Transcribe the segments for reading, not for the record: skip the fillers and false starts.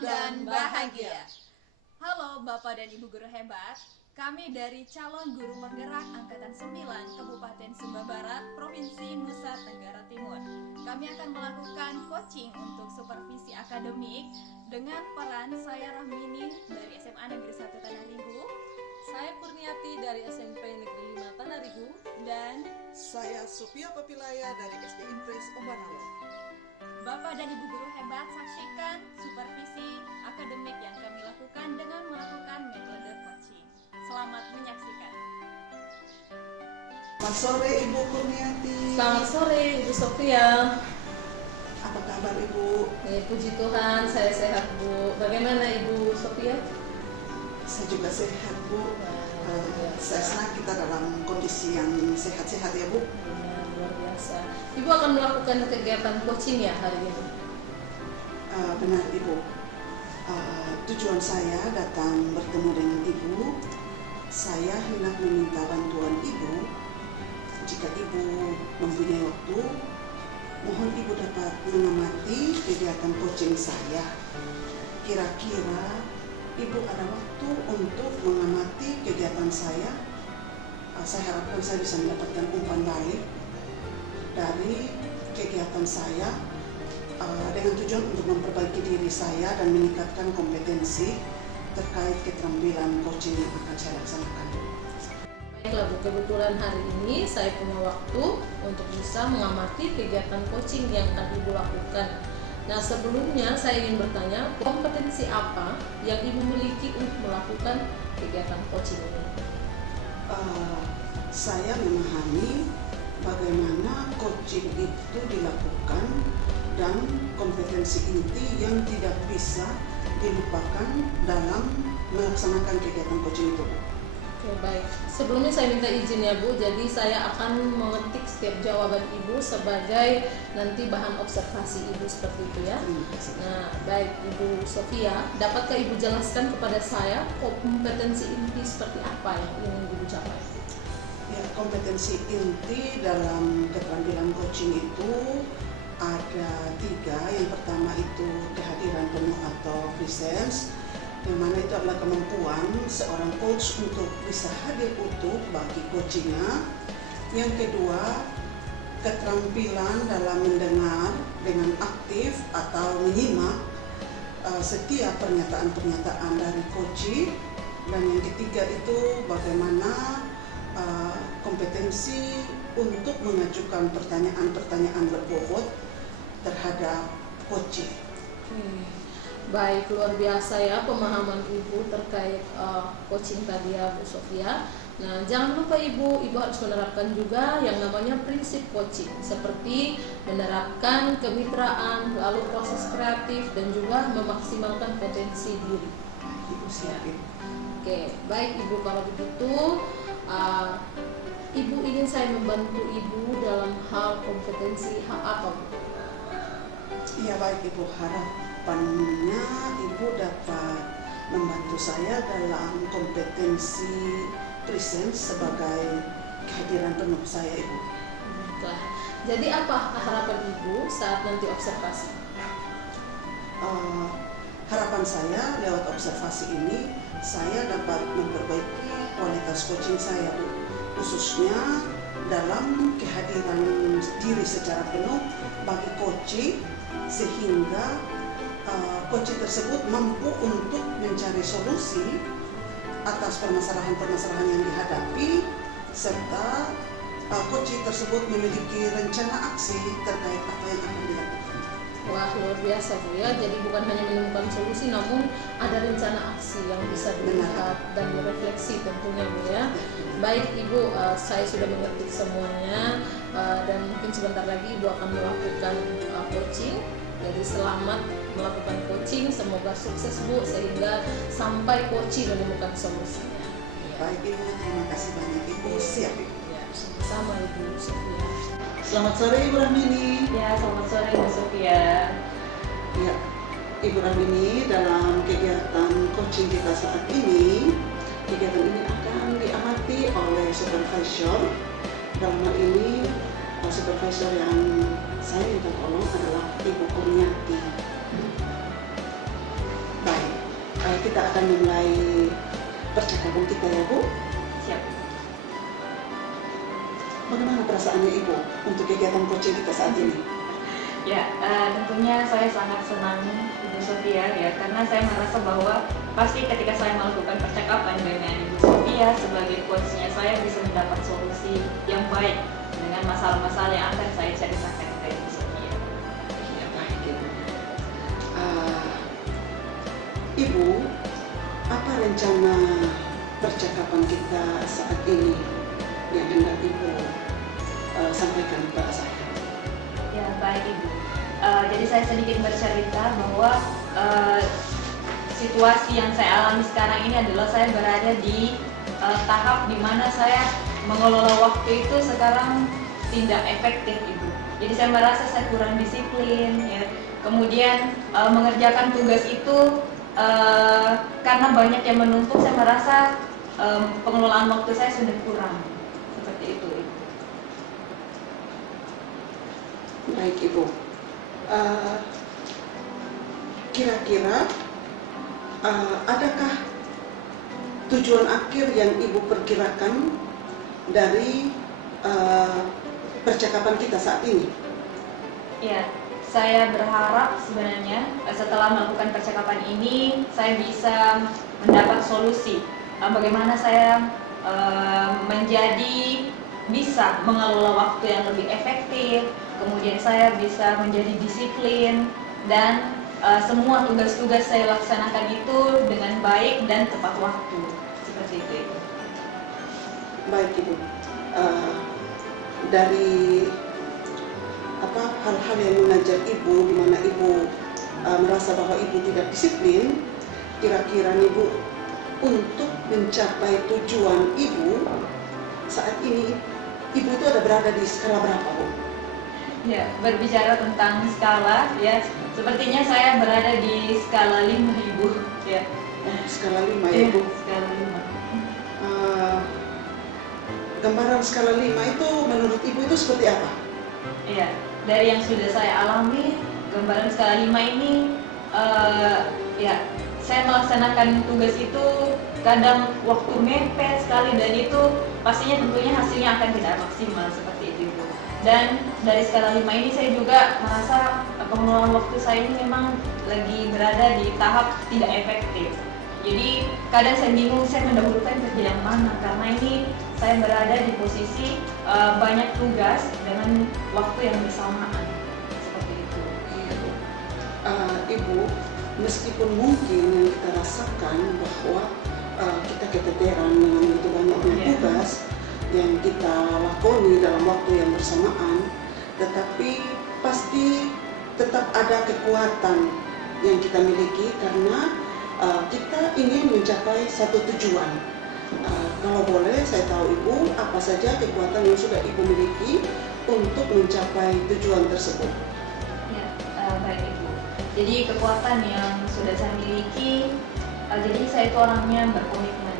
dan bahagia. Halo Bapak dan Ibu guru hebat, kami dari calon guru penggerak Angkatan 9 Kabupaten Sumba Barat, Provinsi Nusa Tenggara Timur. Kami akan melakukan coaching untuk supervisi akademik dengan peran saya Rahmini dari SMA Negeri 1 Tanarigu, saya Purniati dari SMP Negeri 5 Tanarigu, dan saya Sophia Papilaya dari SD Impres Ombanalo. Bapak dan Ibu guru hebat, saksikan supervisi akademik yang kami lakukan dengan melakukan metode coaching. Selamat menyaksikan. Selamat sore Ibu Purniati. Selamat sore Ibu Sophia. Apa kabar Ibu? Puji Tuhan, saya sehat Bu. Bagaimana Ibu Sophia? Saya juga sehat Bu. Saya senang kita dalam kondisi yang sehat-sehat ya Bu. Ya, luar biasa. Ibu akan melakukan kegiatan coaching ya hari ini? Benar Ibu. Tujuan saya datang bertemu dengan Ibu. Saya hendak meminta bantuan Ibu. Jika Ibu mempunyai waktu, mohon Ibu dapat mengamati kegiatan coaching saya. Kira-kira Ibu ada waktu untuk mengamati kegiatan saya. Saya harapkan saya bisa mendapatkan umpan balik dari kegiatan saya dengan tujuan untuk memperbaiki diri saya dan meningkatkan kompetensi terkait keterampilan coaching yang akan saya laksanakan. Baiklah Bu, kebetulan hari ini saya punya waktu untuk bisa mengamati kegiatan coaching yang akan Ibu lakukan. Nah, sebelumnya saya ingin bertanya, kompetensi apa yang Ibu miliki untuk melakukan kegiatan coaching ini? Saya memahami bagaimana coaching itu dilakukan dan kompetensi inti yang tidak bisa dilupakan dalam melaksanakan kegiatan coaching itu. Oke, baik. Sebelumnya saya minta izin ya Bu, jadi saya akan mengetik setiap jawaban Ibu sebagai nanti bahan observasi Ibu seperti itu ya. Nah, baik Ibu Sophia, dapatkah Ibu jelaskan kepada saya kompetensi inti seperti apa yang ingin Ibu capai? Ya, kompetensi inti dalam keterampilan coaching itu ada 3. Yang pertama itu kehadiran penuh atau presence, yang mana itu adalah kemampuan seorang coach untuk bisa hadir utuh bagi coachingnya. Yang kedua, keterampilan dalam mendengar dengan aktif atau menyimak setiap pernyataan-pernyataan dari coaching. Dan yang ketiga itu bagaimana kompetensi untuk mengajukan pertanyaan-pertanyaan berbobot terhadap coaching. Baik, luar biasa ya pemahaman Ibu terkait coaching tadi ya Bu Sophia. Nah, jangan lupa Ibu harus menerapkan juga yang namanya prinsip coaching, seperti menerapkan kemitraan, lalu proses kreatif, dan juga memaksimalkan potensi diri. Ibu siapin. Oke, baik Ibu, kalau begitu Ibu ingin saya membantu Ibu dalam hal kompetensi apa Bu? Iya baik Ibu, harapannya Ibu dapat membantu saya dalam kompetensi presence sebagai kehadiran penuh saya Ibu. Nah, jadi apa harapan Ibu saat nanti observasi? Harapan saya lewat observasi ini saya dapat memperbaiki kualitas coaching saya Bu, khususnya dalam kehadiran diri secara penuh bagi coaching, sehingga coaching tersebut mampu untuk mencari solusi atas permasalahan-permasalahan yang dihadapi, serta coaching tersebut memiliki rencana aksi terkait apa yang akan dilakukan. Wah, luar biasa Bu ya, jadi bukan hanya menemukan solusi, namun ada rencana aksi yang bisa dilihat dan direfleksi tentunya Bu ya. Baik Ibu, saya sudah mengerti semuanya, dan mungkin sebentar lagi Ibu akan melakukan coaching. Jadi selamat melakukan coaching, semoga sukses Bu, sehingga sampai coaching menemukan solusinya. Baik Ibu, terima kasih banyak Ibu. Siap Ibu. Ya, sama Ibu Sophia. Selamat sore Ibu Rahmini. Ya, selamat sore Ibu Sophia. Ya, Ibu Rahmini, dalam kegiatan coaching kita saat ini, kegiatan ini akan diamati oleh supervisor. Dalam hal ini, supervisor yang saya minta tolong adalah Ibu Kurniati. kita akan mulai percakapan kita ya Bu. Siap. Bagaimana perasaannya Ibu untuk kegiatan coaching kita saat ini? Ya, tentunya saya sangat senang Ibu Sofia ya, karena saya merasa bahwa pasti ketika saya melakukan percakapan dengan Ibu Sofia sebagai coachnya, saya bisa mendapat solusi yang baik dengan masalah-masalah yang akan saya ceritakan ke Ibu Sofia. Ya baik Ibu. Ibu, apa rencana percakapan kita saat ini yang hendak Ibu sampaikan kepada saya? Ya, baik Ibu. Jadi saya sedikit bercerita bahwa situasi yang saya alami sekarang ini adalah saya berada di tahap di mana saya mengelola waktu itu sekarang tidak efektif Ibu. Jadi saya merasa saya kurang disiplin ya. Kemudian mengerjakan tugas itu karena banyak yang menumpuk, saya merasa pengelolaan waktu saya sudah kurang. Seperti itu Ibu. Baik Ibu, kira-kira adakah tujuan akhir yang Ibu perkirakan dari percakapan kita saat ini? Ya, saya berharap sebenarnya setelah melakukan percakapan ini saya bisa mendapat solusi bagaimana saya menjadi bisa mengelola waktu yang lebih efektif, kemudian saya bisa menjadi disiplin dan semua tugas-tugas saya laksanakan itu dengan baik dan tepat waktu. Seperti itu Ibu. Baik Ibu, dari hal-hal yang mengajar Ibu, di mana Ibu merasa bahwa Ibu tidak disiplin, kira-kira Ibu untuk mencapai tujuan Ibu saat ini, Ibu itu ada berada di skala berapa Bu? Ya, berbicara tentang skala ya, sepertinya saya berada di skala 5 Ibu ya. Skala 5 ya Ibu. Skala 5. Gambaran skala 5 itu menurut Ibu itu seperti apa? Iya, dari yang sudah saya alami, gambaran skala 5 ini ya, saya melaksanakan tugas itu kadang waktu mepet sekali dan itu pastinya tentunya hasilnya akan tidak maksimal seperti itu Ibu. Dan dari skala 5 ini saya juga merasa pengelolaan waktu saya ini memang lagi berada di tahap tidak efektif. Jadi kadang saya bingung saya mendahulukan kerja yang mana, karena ini saya berada di posisi banyak tugas dengan waktu yang bersamaan seperti itu. Ibu, meskipun mungkin yang kita rasakan bahwa kita keteteran dengan begitu banyaknya tugas yang kita lakoni dalam waktu yang bersamaan, tetapi pasti tetap ada kekuatan yang kita miliki karena kita ingin mencapai satu tujuan. Kalau boleh saya tahu Ibu, apa saja kekuatan yang sudah Ibu miliki untuk mencapai tujuan tersebut? Ya, baik Ibu. Jadi kekuatan yang sudah saya miliki, jadi saya itu orangnya berkomitmen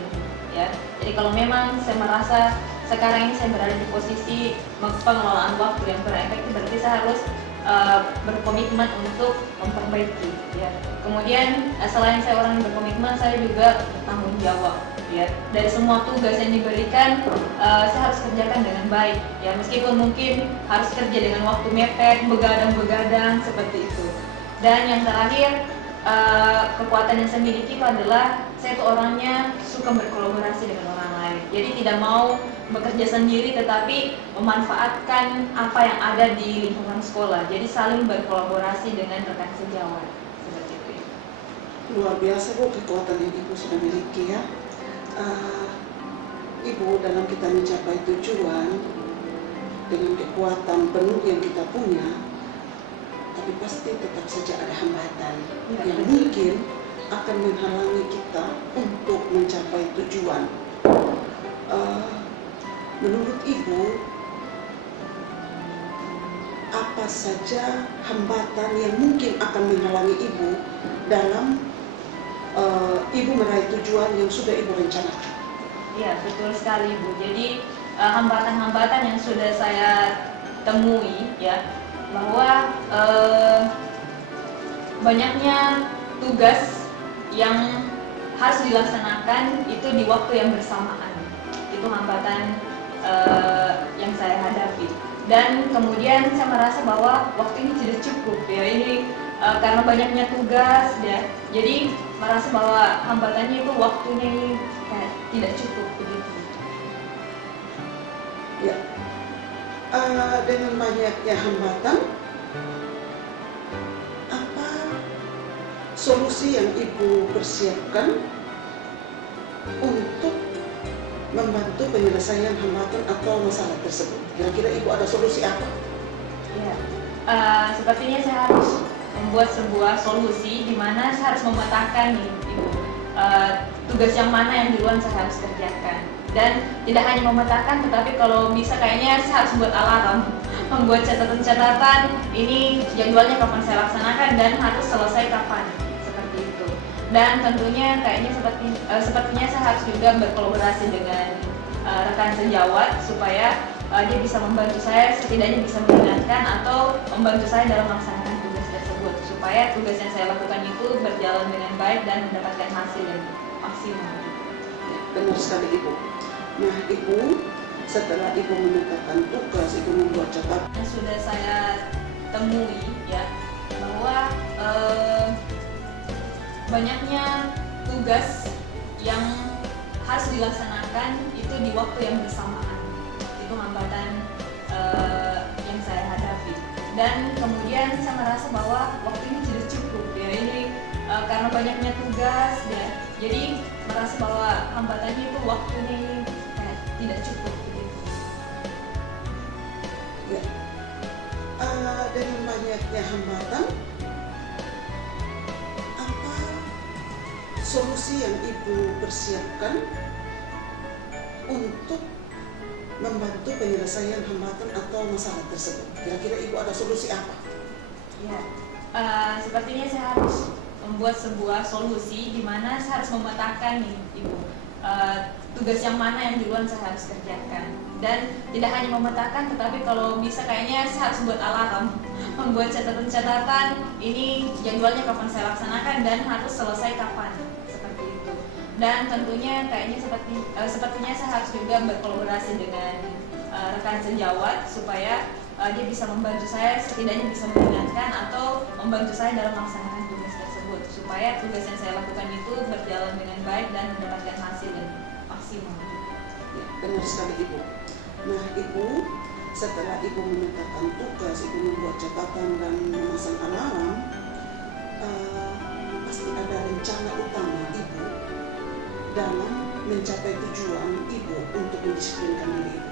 ya. Jadi kalau memang saya merasa sekarang ini saya berada di posisi pengelolaan waktu yang kurang efektif, berarti saya harus berkomitmen untuk memperbaiki ya. Kemudian selain saya orang yang berkomitmen, saya juga bertanggung jawab ya. Dari semua tugas yang diberikan saya harus kerjakan dengan baik ya, meskipun mungkin harus kerja dengan waktu mepet, begadang-begadang seperti itu. Dan yang terakhir, kekuatan yang saya miliki adalah saya itu orangnya suka berkolaborasi dengan orang lain. Jadi tidak mau bekerja sendiri, tetapi memanfaatkan apa yang ada di lingkungan sekolah. Jadi saling berkolaborasi dengan rekan sejawat seperti itu. Luar biasa Bu, kekuatan yang Ibu sudah miliki ya. Ibu, dalam kita mencapai tujuan dengan kekuatan penuh yang kita punya, tapi pasti tetap saja ada hambatan yang mungkin akan menghalangi kita untuk mencapai tujuan. Menurut Ibu, apa saja hambatan yang mungkin akan menghalangi Ibu dalam Ibu meraih tujuan yang sudah Ibu rencanakan? Iya, betul sekali Ibu. Jadi hambatan-hambatan yang sudah saya temui ya, bahwa banyaknya tugas yang harus dilaksanakan itu di waktu yang bersamaan. Itu hambatan yang saya hadapi. Dan kemudian saya merasa bahwa waktu ini tidak cukup ya, ini karena banyaknya tugas ya, jadi merasa bahwa hambatannya itu waktunya ini kayak tidak cukup begitu. Ya, dengan banyaknya hambatan, apa solusi yang Ibu persiapkan untuk membantu penyelesaian hambatan atau masalah tersebut? Kira-kira Ibu ada solusi apa? Ya, sepertinya saya harus membuat sebuah solusi di mana saya harus memetakan nih, Ibu, tugas yang mana yang duluan saya harus kerjakan. Dan tidak hanya memetakan, tetapi kalau bisa kayaknya saya harus buat alarm, membuat catatan-catatan ini jadwalnya kapan saya laksanakan dan harus selesai kapan, seperti itu. Dan tentunya kayaknya sepertinya saya harus juga berkolaborasi dengan rekan sejawat supaya dia bisa membantu saya, setidaknya bisa mengingatkan atau membantu saya dalam melaksanakan tugas tersebut supaya tugas yang saya lakukan itu berjalan dengan baik dan mendapatkan hasil yang maksimal. Ya, benar sekali Ibu. Nah Ibu, setelah Ibu menetapkan tugas, Ibu membuat catatan. Yang sudah saya temui ya, bahwa banyaknya tugas yang harus dilaksanakan itu di waktu yang bersamaan. Itu hambatan yang saya hadapi. Dan kemudian saya merasa bahwa waktu ini tidak cukup ya, ini karena banyaknya tugas ya, jadi merasa bahwa hambatannya itu waktunya ini kayak tidak cukup begitu. Ya, dengan banyaknya hambatan, apa solusi yang Ibu persiapkan untuk membantu penyelesaian hambatan atau masalah tersebut? Kira-kira Ibu ada solusi apa? Ya, sepertinya saya harus membuat sebuah solusi di mana saya harus memetakan nih, Ibu, tugas yang mana yang duluan saya harus kerjakan. Dan tidak hanya memetakan, tetapi kalau bisa kayaknya saya harus buat alarm, membuat catatan-catatan ini jadwalnya kapan saya laksanakan dan harus selesai kapan, seperti itu. Dan tentunya kayaknya sepertinya saya harus juga berkolaborasi dengan rekan sejawat supaya dia bisa membantu saya, setidaknya bisa mengingatkan atau membantu saya dalam melaksanakan tugas tersebut supaya tugas yang saya lakukan itu berjalan dengan baik dan mendapatkan hasil yang maksimal. Ya, benar sekali Ibu. Nah Ibu, setelah Ibu menetapkan tugas, Ibu membuat catatan dan memasang alarm, pasti ada rencana utama Ibu dalam mencapai tujuan Ibu untuk mendisiplinkan diri Ibu.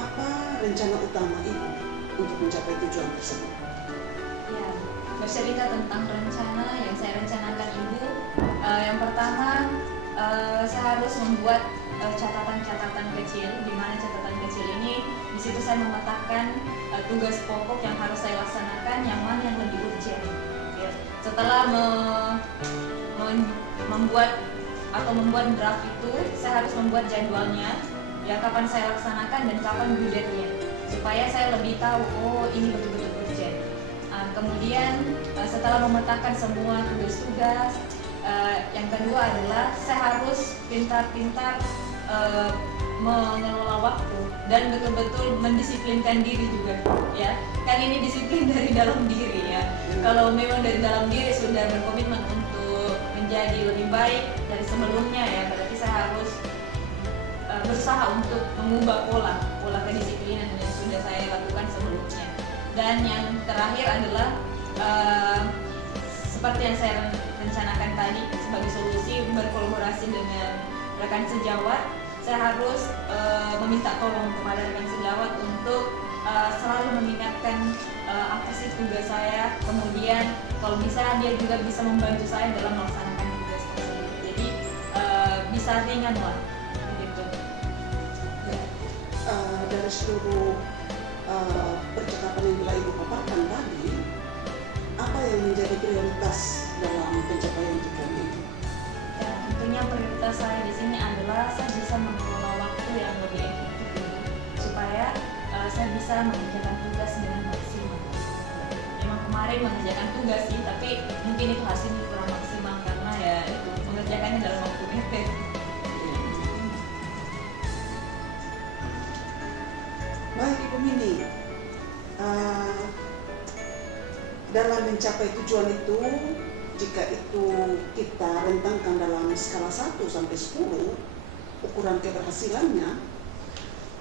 Apa rencana utama Ibu untuk mencapai tujuan tersebut? Ya, bercerita tentang rencana yang saya rencanakan Ibu, yang pertama saya harus membuat catatan-catatan kecil, di mana catatan kecil ini di situ saya memetakan tugas pokok yang harus saya laksanakan, yang mana yang lebih urgent. Ya. Setelah membuat draft itu, saya harus membuat jadwalnya, ya kapan saya laksanakan dan kapan due date-nya, supaya saya lebih tahu, oh ini betul-betul urgent. Kemudian setelah memetakan semua tugas-tugas, yang kedua adalah saya harus pintar-pintar mengelola waktu dan betul-betul mendisiplinkan diri juga, ya kan ini disiplin dari dalam diri ya. Kalau memang dari dalam diri sudah berkomitmen untuk menjadi lebih baik dari sebelumnya ya, berarti saya harus berusaha untuk mengubah pola kedisiplinan yang sudah saya lakukan sebelumnya. Dan yang terakhir adalah seperti yang saya rencanakan tadi, sebagai solusi berkolaborasi dengan rekan sejawat, saya harus meminta tolong kepada rekan sejawat untuk selalu mengingatkan apa sih tugas saya, kemudian kalau bisa dia juga bisa membantu saya dalam melaksanakan tugas tersebut, jadi bisa ringan lah begitu. Ya, dari seluruh percakapan yang telah Ibu paparkan tadi, apa yang menjadi prioritas dalam pencapaian tujuan ini? Ya, tentunya prioritas saya di sini adalah saya bisa mengelola waktu yang lebih efektif supaya saya bisa mengerjakan tugas dengan maksimal. Memang kemarin mengerjakan tugas sih, tapi mungkin itu hasilnya kurang maksimal karena ya itu mengerjakannya dalam waktu mepet. Baik Ibu Mini, dalam mencapai tujuan itu, jika itu kita rentangkan dalam skala 1 sampai 10, ukuran keberhasilannya,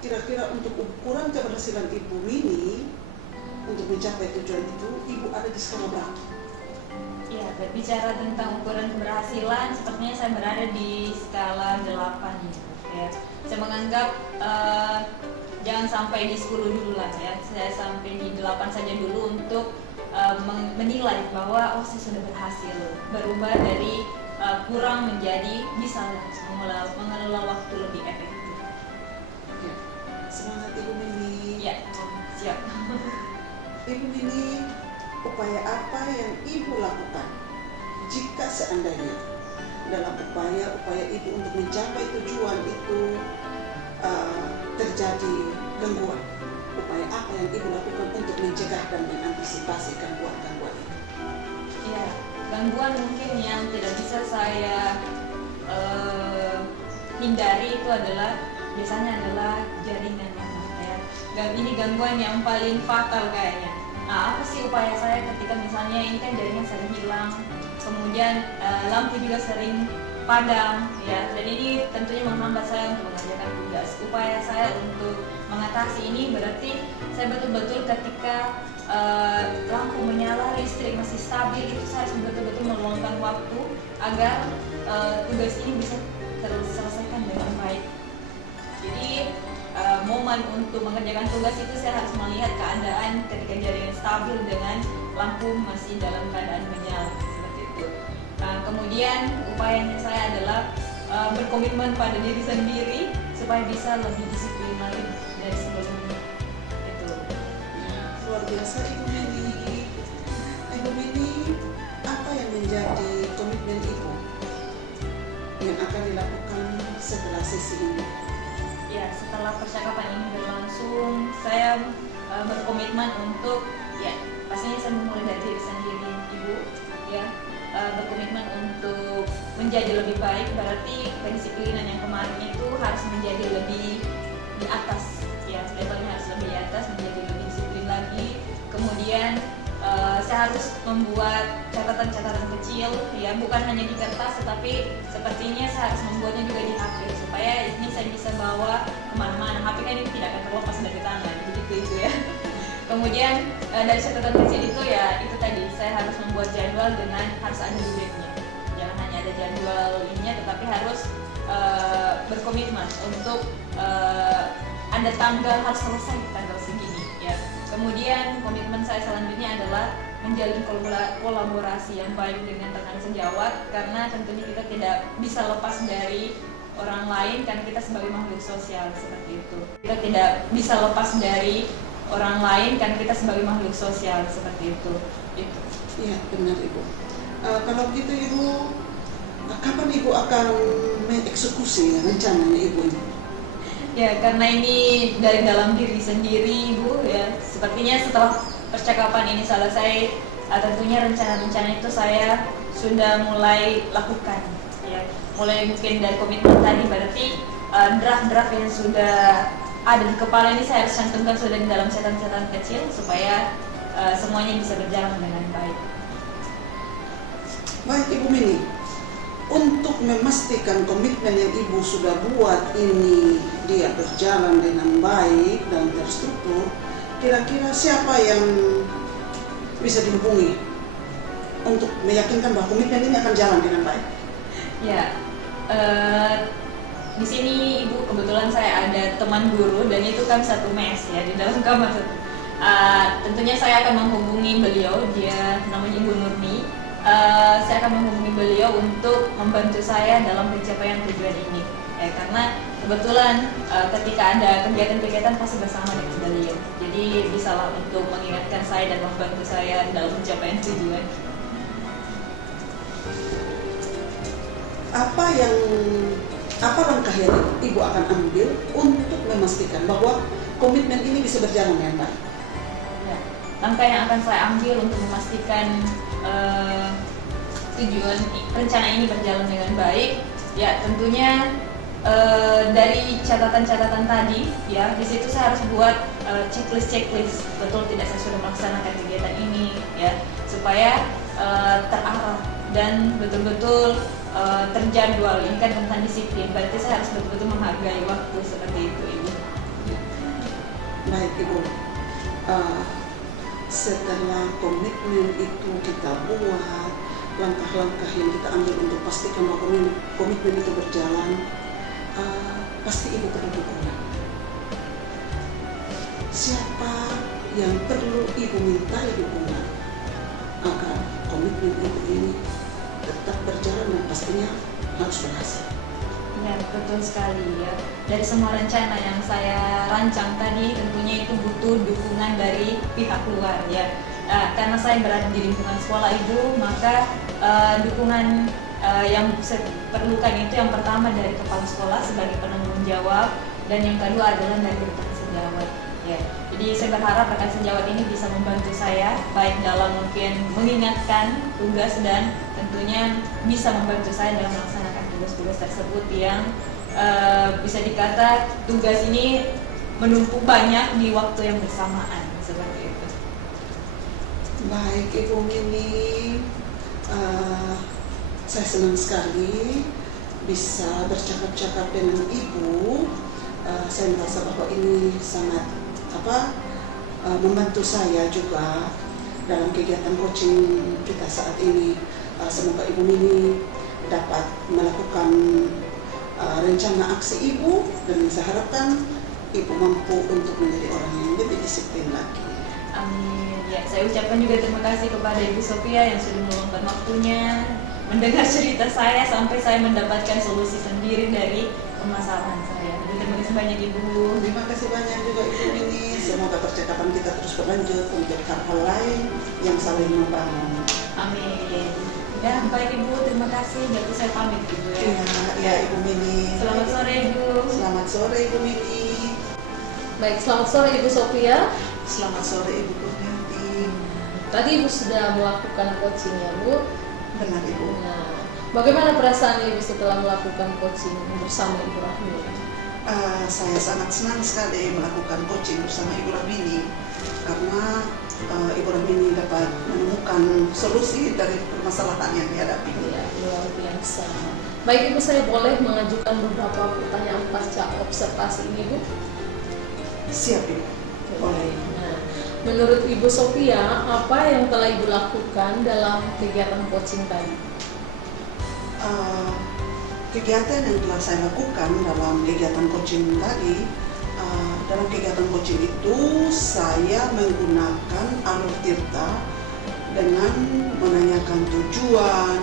kira-kira untuk ukuran keberhasilan Ibu Mini untuk mencapai tujuan itu, Ibu ada di skala berapa? Ya, berbicara tentang ukuran keberhasilan, sepertinya saya berada di skala 8 ya. Saya menganggap jangan sampai di 10 dulu lah ya. Saya sampai di 8 saja dulu untuk menilai bahwa oh saya sudah berhasil berubah dari kurang menjadi bisa mengelola waktu lebih efektif. Ya. Semangat Ibu Mini. Ya, siap. Ibu Mini, upaya apa yang Ibu lakukan jika seandainya dalam upaya Ibu untuk mencapai tujuan itu terjadi gangguan? Upaya apa yang Ibu lakukan untuk mencegah dan mengantisipasi gangguan-gangguan itu? Ya, gangguan mungkin yang tidak bisa saya hindari itu biasanya adalah jaringan ya. Ini gangguan yang paling fatal kayaknya. Nah, apa sih upaya saya ketika misalnya ini kan jaringan sering hilang, kemudian lampu juga sering padam ya, dan ini tentunya menghambat saya untuk mengerjakan tugas. Upaya saya untuk mengatasi ini berarti saya betul-betul ketika lampu menyala, listrik masih stabil, itu saya harus betul-betul meluangkan waktu agar tugas ini bisa terselesaikan dengan baik. Jadi momen untuk mengerjakan tugas itu saya harus melihat keadaan ketika jaringan stabil dengan lampu masih dalam keadaan menyala seperti itu. Kemudian upayanya saya adalah berkomitmen pada diri sendiri supaya bisa lebih disiplin lagi dari sebelumnya. Itu. Luar biasa Ibu Mini. Ibu Mini, apa yang menjadi komitmen Ibu yang akan dilakukan setelah sesi ini? Ya, setelah percakapan ini berlangsung, saya berkomitmen untuk ya pastinya saya memulai dari diri sendiri, Ibu, ya berkomitmen untuk menjadi lebih baik. Berarti kedisiplinan yang kemarin itu harus menjadi lebih di atas, ya levelnya harus lebih di atas, menjadi lebih disiplin lagi. Kemudian saya harus membuat catatan-catatan kecil, ya bukan hanya di kertas, tetapi sepertinya saya harus membuatnya juga di HP supaya ini saya bisa bawa kemana-mana. HP kan ini tidak akan terlepas dari tangan, begitu itu ya. Kemudian dari catatan kecil itu ya itu tadi saya harus membuat jadwal dengan harus ada duitnya. Jangan hanya ada jadwal ininya, tetapi harus berkomitmen untuk ada tanggal harus selesai tanggal segini ya. Kemudian komitmen saya selanjutnya adalah menjalin kolaborasi yang baik dengan rekan sejawat, karena tentunya kita tidak bisa lepas dari orang lain kan, kita sebagai makhluk sosial seperti itu. Kita tidak bisa lepas dari orang lain kan, kita sebagai makhluk sosial seperti itu. Itu. Iya benar Ibu. Kalau begitu Ibu, kapan Ibu akan mengeksekusi rencananya Ibu ini? Ya, karena ini dari dalam diri sendiri Ibu ya, sepertinya setelah percakapan ini selesai, tentunya rencana-rencana itu saya sudah mulai lakukan ya. Mulai mungkin dari komitmen tadi, berarti draft-draft yang sudah ada di kepala ini saya harus cantumkan sudah di dalam catatan-catatan kecil supaya semuanya bisa berjalan dengan baik. Baik Ibu Mini, untuk memastikan komitmen yang Ibu sudah buat ini dia berjalan dengan baik dan terstruktur, kira-kira siapa yang bisa dihubungi untuk meyakinkan bahwa komitmen ini akan jalan dengan baik? Ya, di sini Ibu kebetulan saya ada teman guru dan itu kan satu mes ya di dalam kamar. Tentunya saya akan menghubungi beliau, dia namanya Ibu Nurni. Saya akan menghubungi beliau untuk membantu saya dalam pencapaian tujuan ini ya, karena kebetulan ketika ada kegiatan-kegiatan pasti bersama dengan beliau, jadi bisa lah untuk mengingatkan saya dan membantu saya dalam pencapaian tujuan. Apa langkah yang Ibu akan ambil untuk memastikan bahwa komitmen ini bisa berjalan dengan baik? Ya, langkah yang akan saya ambil untuk memastikan tujuan rencana ini berjalan dengan baik, ya tentunya dari catatan-catatan tadi, ya di situ saya harus buat checklist betul tidak saya sudah melaksanakan kegiatan ini, ya supaya terarah dan betul-betul terjadwal. Ini kan tentang disiplin, berarti saya harus betul-betul menghargai waktu seperti itu, Ibu. Baik Ibu, setelah komitmen itu kita buat, langkah-langkah yang kita ambil untuk pastikan bahwa komitmen itu berjalan, pasti Ibu perlu dukungan. Siapa yang perlu Ibu minta dukungan agar komitmen Ibu ini tetap berjalan dan pastinya harus berhasil? Ya, betul sekali ya. Dari semua rencana yang saya rancang tadi, tentunya itu butuh dukungan dari pihak luar ya. Karena saya berada di lingkungan sekolah Ibu, maka dukungan yang saya perlukan itu yang pertama dari kepala sekolah sebagai penanggung jawab, dan yang kedua adalah dari rekan sejawat. Ya, jadi saya berharap rekan sejawat ini bisa membantu saya baik dalam mungkin mengingatkan tugas dan tentunya bisa membantu saya dalam melaksanakan tugas-tugas tersebut yang bisa dikata tugas ini menumpuk banyak di waktu yang bersamaan seperti itu. Baik Ibu Mini, saya senang sekali bisa bercakap-cakap dengan Ibu. Saya merasa bahwa ini sangat membantu saya juga dalam kegiatan coaching kita saat ini. Semoga Ibu Mini dapat melakukan rencana aksi Ibu, dan saya harapkan Ibu mampu untuk menjadi orang yang lebih disiplin lagi. Amin. Ya, saya ucapkan juga terima kasih kepada Ibu Sophia yang sudah meluangkan waktunya mendengar cerita saya sampai saya mendapatkan solusi sendiri dari permasalahan saya. Jadi terima kasih banyak Ibu. Terima kasih banyak juga Ibu Mini. Semoga percakapan kita terus berlanjut untuk hal-hal lain yang saling membangun. Amin. Ya, baik Ibu, terima kasih. Berarti saya pamit Ibu ya. Iya Ibu Mini. Selamat sore Ibu. Selamat sore Ibu Mini. Baik, selamat sore Ibu Sophia. Selamat sore Ibu Kurniati. Tadi Ibu sudah melakukan coaching ya Bu. Benar Ibu. Nah, bagaimana perasaan Ibu setelah melakukan coaching bersama Ibu Rahmi? Saya sangat senang sekali melakukan coaching bersama Ibu Rahmini, karena Ibu Rahmini dapat menemukan solusi dari permasalahan yang dihadapi. Ya, luar biasa. Baik Ibu, saya boleh mengajukan beberapa pertanyaan pasca observasi ini Bu? Siap Ibu. Boleh. Nah, menurut Ibu Sophia, apa yang telah Ibu lakukan dalam kegiatan coaching tadi? Kegiatan yang telah saya lakukan dalam kegiatan coaching tadi, dalam kegiatan coaching itu saya menggunakan alur tirta dengan menanyakan tujuan,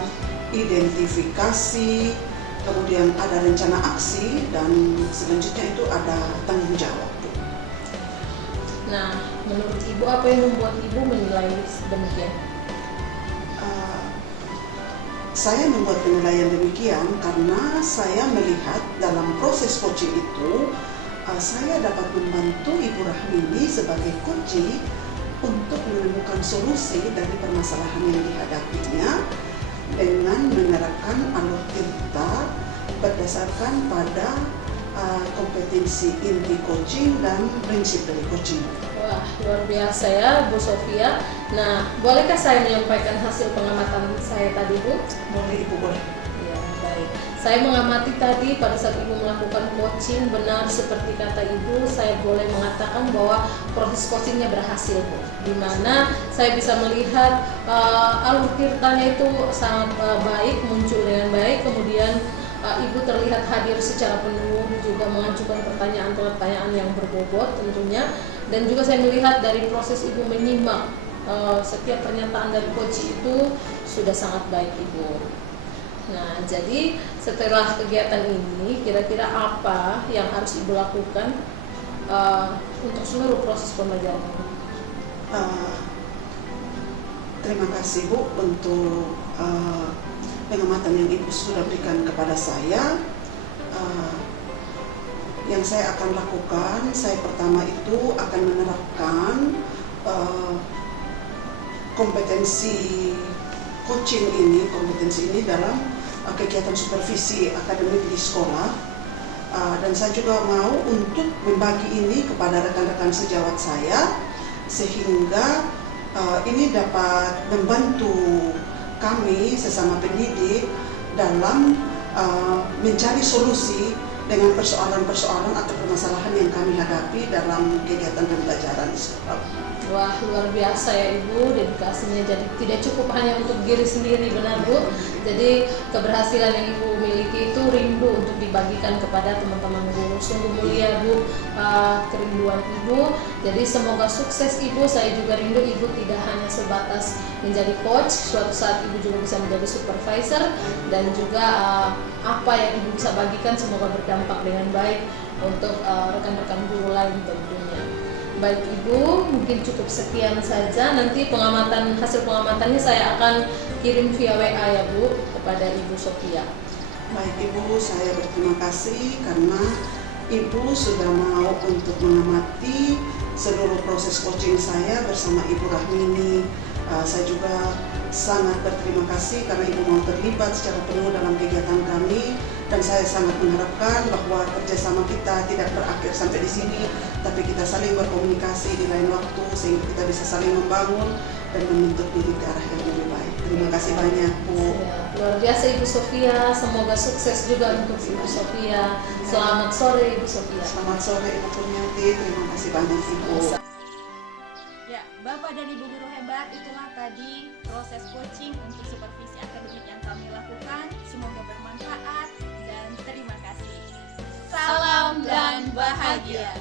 identifikasi, kemudian ada rencana aksi, dan selanjutnya itu ada tanggung jawab. Nah, menurut Ibu apa yang membuat Ibu menilai demikian? Saya membuat penilaian demikian karena saya melihat dalam proses coaching itu, saya dapat membantu Ibu Rahmini sebagai coach untuk menemukan solusi dari permasalahan yang dihadapinya dengan menerapkan alur tirta berdasarkan pada kompetensi inti coaching dan prinsip dari coaching. Wah, luar biasa ya Bu Sophia. Nah, bolehkah saya menyampaikan hasil pengamatan saya tadi Bu? Boleh Ibu, boleh. Ya, baik. Saya mengamati tadi pada saat Ibu melakukan coaching, benar seperti kata Ibu, saya boleh mengatakan bahwa proses coachingnya berhasil Bu. Di mana saya bisa melihat alur tirtanya itu sangat baik, muncul dengan baik, kemudian Ibu terlihat hadir secara penuh, juga mengajukan pertanyaan-pertanyaan yang berbobot tentunya, dan juga saya melihat dari proses Ibu menyimak setiap pernyataan dari coach itu sudah sangat baik Ibu. Nah, jadi setelah kegiatan ini, kira-kira apa yang harus Ibu lakukan untuk seluruh proses pembelajaran ini? Terima kasih Bu untuk pengamatan yang Ibu sudah berikan kepada saya. Yang saya akan lakukan, saya pertama itu akan menerapkan kompetensi coaching ini, kompetensi ini dalam kegiatan supervisi akademik di sekolah. Dan saya juga mau untuk membagi ini kepada rekan-rekan sejawat saya sehingga ini dapat membantu kami sesama pendidik dalam mencari solusi dengan persoalan-persoalan atau permasalahan yang kami hadapi dalam kegiatan pembelajaran di sekolah. Wah, luar biasa ya Ibu, dedikasinya jadi tidak cukup hanya untuk diri sendiri, benar Bu. Jadi keberhasilan yang Ibu miliki itu rindu untuk dibagikan kepada teman-teman guru. Sungguh mulia Bu, kerinduan Ibu. Jadi semoga sukses Ibu. Saya juga rindu Ibu tidak hanya sebatas menjadi coach, suatu saat Ibu juga bisa menjadi supervisor, dan juga apa yang Ibu bisa bagikan semoga berdampak dengan baik untuk rekan-rekan guru lain tentunya. Baik Ibu, mungkin cukup sekian saja. Nanti hasil pengamatannya saya akan kirim via WA ya Bu kepada Ibu Sophia. Baik Ibu, saya berterima kasih karena Ibu sudah mau untuk mengamati seluruh proses coaching saya bersama Ibu Rahmini. Saya juga sangat berterima kasih karena Ibu mau terlibat secara penuh dalam kegiatan kami, dan saya sangat mengharapkan bahwa kerjasama kita tidak berakhir sampai di sini, tapi kita saling berkomunikasi di lain waktu sehingga kita bisa saling membangun dan membentuk diri ke arah yang lebih baik. Terima kasih banyak Bu. Ya, luar biasa Ibu Sophia, semoga sukses juga untuk Ibu Sophia. Selamat sore Ibu Sophia. Selamat sore Ibu Kurniati, terima kasih banyak Ibu. Ya, Bapak dan Ibu guru hebat, itulah tadi proses coaching untuk supervisi akademik yang kami lakukan. Semoga bermanfaat dan terima kasih. Salam dan bahagia.